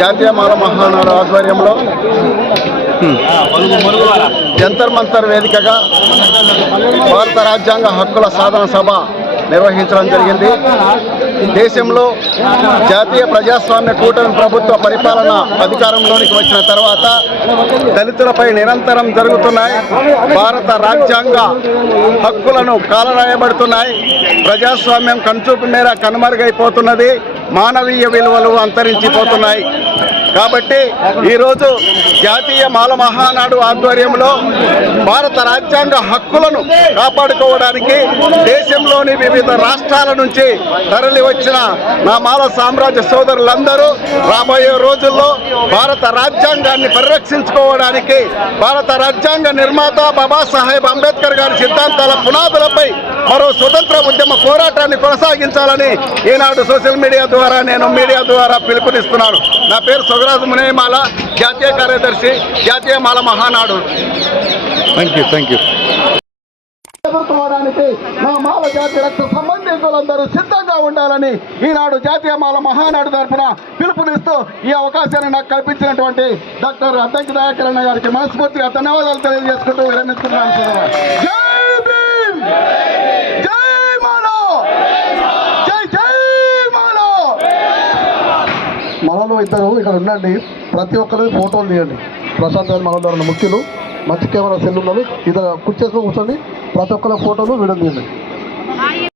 జాతీయ మాల మహానాడు ఆధ్వర్యంలో జంతర్ మంతర్ వేదికగా భారత రాజ్యాంగ హక్కుల సాధన సభ నిర్వహించడం జరిగింది. దేశంలో జాతీయ ప్రజాస్వామ్య కూటమి ప్రభుత్వ పరిపాలన అధికారంలోనికి వచ్చిన తర్వాత దళితులపై నిరంతరం జరుగుతున్నాయి. భారత రాజ్యాంగ హక్కులను కాలరాయబడుతున్నాయి. ప్రజాస్వామ్యం కంచూపు మేర కనుమరుగైపోతున్నది. మానవీయ విలువలు అంతరించిపోతున్నాయి. కాబట్టి ఈరోజు జాతీయ మాల మహానాడు ఆధ్వర్యంలో భారత రాజ్యాంగ హక్కులను కాపాడుకోవడానికి దేశంలోని వివిధ రాష్ట్రాల నుంచి తరలి వచ్చిన నా మాల సామ్రాజ్య సోదరులందరూ రాబోయే రోజుల్లో భారత రాజ్యాంగాన్ని పరిరక్షించుకోవడానికి భారత రాజ్యాంగ నిర్మాత బాబాసాహెబ్ అంబేద్కర్ గారి సిద్ధాంతాల పునాదులపై మరో స్వతంత్ర ఉద్యమ పోరాటాన్ని కొనసాగించాలని ఈనాడు సోషల్ మీడియా ద్వారా నేను మీడియా ద్వారా పిలుపునిస్తున్నాను. నా పేరు సుగరాజు మునేమాల జాతీయ కార్యదర్శి జాతీయ Mala Mahanadu. Thank you thank you ఎదుర్కోవడానికి నా మాల జాతి రక్త సంబంధికులందరూ సిద్ధంగా ఉండాలని ఈనాడు జాతీయ మాల మహానాడు తరఫున పిలుపునిస్తూ ఈ అవకాశాన్ని నాకు కల్పించినటువంటి డాక్టర్ అద్దంకి దయాకరణ గారికి మనస్ఫూర్తిగా ధన్యవాదాలు తెలియజేసుకుంటూ విరమిస్తున్నాను. మనలో ఇద్దరు ఇక్కడ ఉండండి. ప్రతి ఒక్కరు ఫోటోలు తీయండి. ప్రశాంత్ గారు మనలో ఉన్న ముఖ్యులు. మంచి కెమెరా సెల్లు ఉన్నారు ఇద్దరు కుర్చేసుకొని కూర్చోండి. ప్రతి ఒక్కరి ఫోటోలు వీడియో తీయండి.